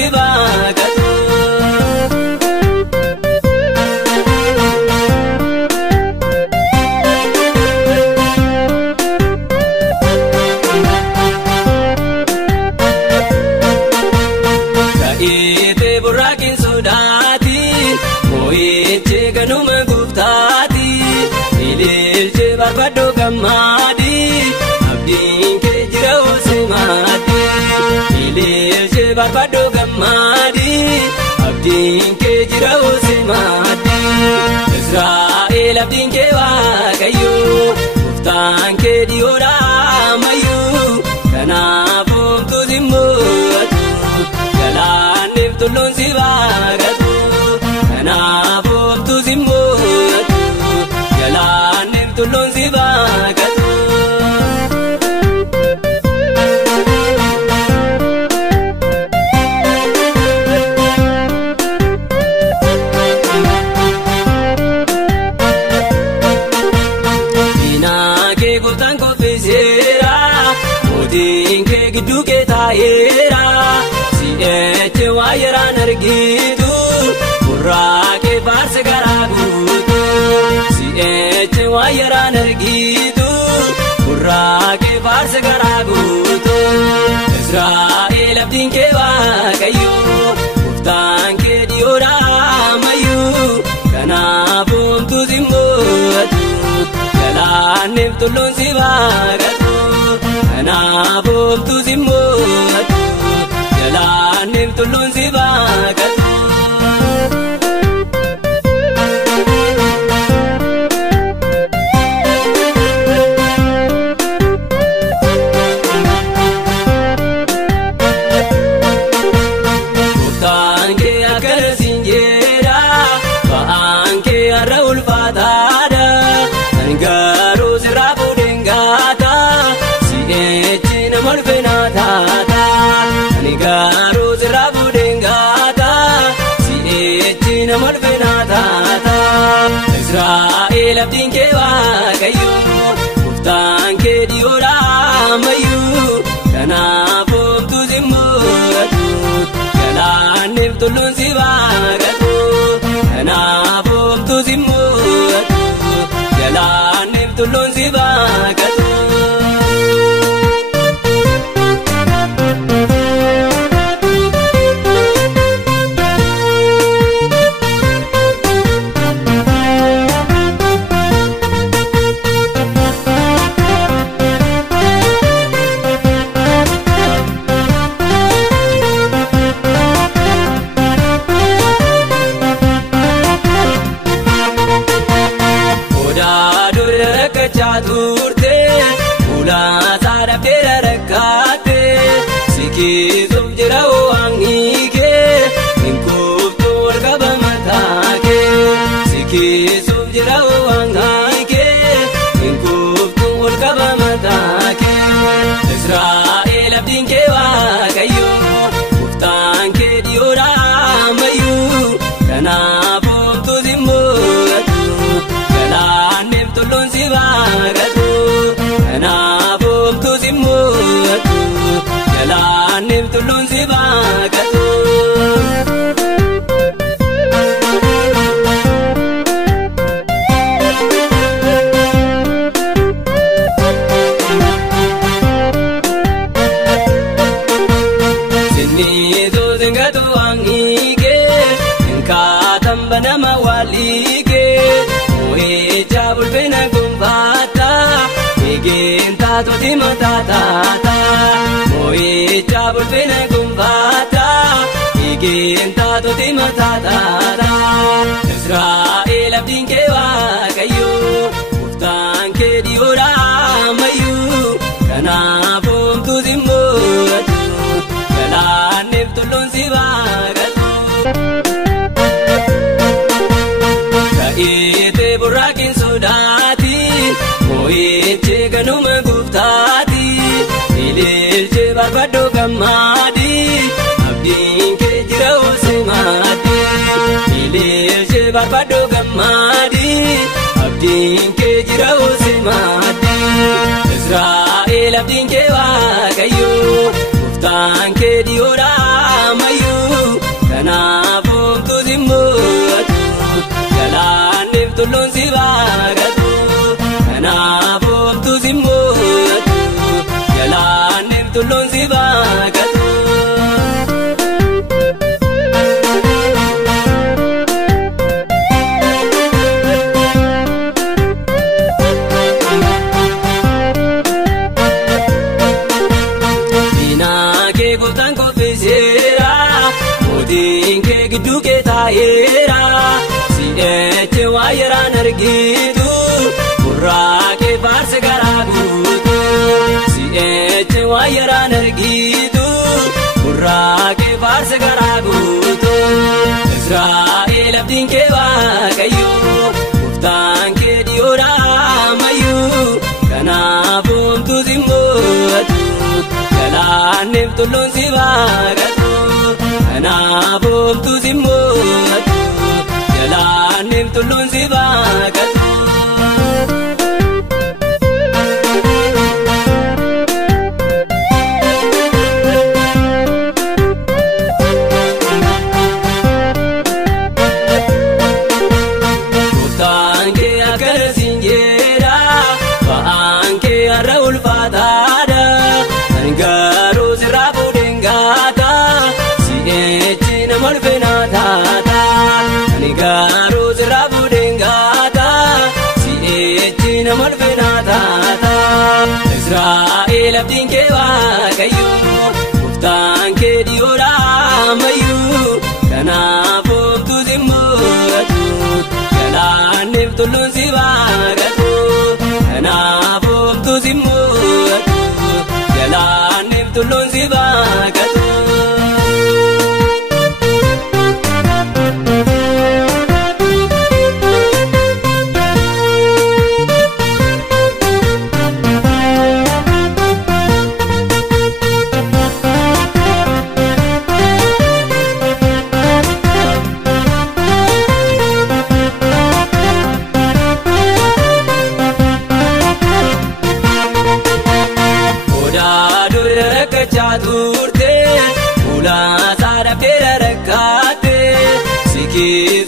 si baaqatu. Kaite burraakin sodaati moo'ichi ganuma guftaati ililchi barbado gammaadi abdiin kee jira oolsimaati ililchi barbado gammaadi abdiin kee jira oolsimaati Israa'eel abdiin kee waaqayyo guftaan kee dhiyoodha ammayyuu kanaaf homtuu simmoatu galaanif tulluun si baaqatu kanaaf homtuu simmoatu galaanif tulluun si baaqatu. Diinaa kee gooftaan qopheesseera mootiin kee gidduu kee taa'eera si'eechi waa yeraan argitu gurraa kee faarsa garaa guutu si'eechi waa yeraan argitu gurraa kee faarsa garaa guutu Israa'eel abdiin kee waaqayyo guftaan kee dhiyoodha ammayyuu kanaaf homtuu simmoatu galaanif tulluun si baaqatu kanaaf homtuu simmoatu galaanif tulluun si baaqatu. Guftaan kee akkana siin jedha ba'aan kee har'a ulfaataadha ani garuu sirraa fuudheen gaata si'eechi nama ulfinaa taata ani garuu sirraa fuudheen gaata si'eechi nama ulfinaa taata Israa'eel abdiin kee waaqayyo guftaan kee dhiyoodha ammayyuu kanaaf homtuu simmoatu galaanif tulluun si baaqatu kanaaf homtuu simmoatu galaanif tulluun si baaqatu. Turte ulaasaa dhabdeera rakkaate sikiisuuf jira waangi kee hin kuuftu ol qaba mataa kee sikiisuuf jira waangi kee hin kuuftu ol qaba mataa kee Israa'eel abdiin kee waaqayyo guftaan kee dhiyoodha ammayyuu kanaaf homtuu simmoatu galaanif tulluun si baaqatu kanaaf homtuu simmoatu galaanif tulluun si baaqatu. Sinniituu singatu waangi kee hinkaatam banama waalii kee moo'icha bulfina gonfaata eegeen taatoti mataa taata moo'icha bulfina gonfaata eegeen taatoti mataa taata Israa'eel abdiin kee waaqayyo guftaan kee dhiyoodha ammayyuu kanaaf homtuu simmoatu galaanif tulluun si baaqatu. Kaite burraakin sodaati moo'ichi ganuma guftaati ililchi barbado gammaadi abdiin kee jira oolsimaati ililchi barbado gammaadi abdiin kee jira oolsimaati Israa'eel abdiin kee waaqayyo guftaan kee dhiyoodha ammayyuu abdiin kee gidduu kee taa'eera si'eechi waa yeraan argitu gurraa kee faarse garaa guutu si'eechi waa yeraan argitu gurraa kee faarse garaa guutu Israa'el abdiin kee Waaqayyoo gooftaan kee dhiyoodha ammayyuu kanaafuu homtuu si mo'atu galaanneef tulluun si baaqatu kanaafuu homtuu si mo'atu galaanneef tulluun si baaqatu. Israa'el abdiin kee Waaqayyoo gooftaan kee dhiyoodha ammayyuu kanaafuu homtuu si mo'atu galaanneef tulluun si baaqatu kanaafuu homtuu si mo'atu galaanneef tulluun si baaqatu. Turte ulaa saadha beera rakkaate sikii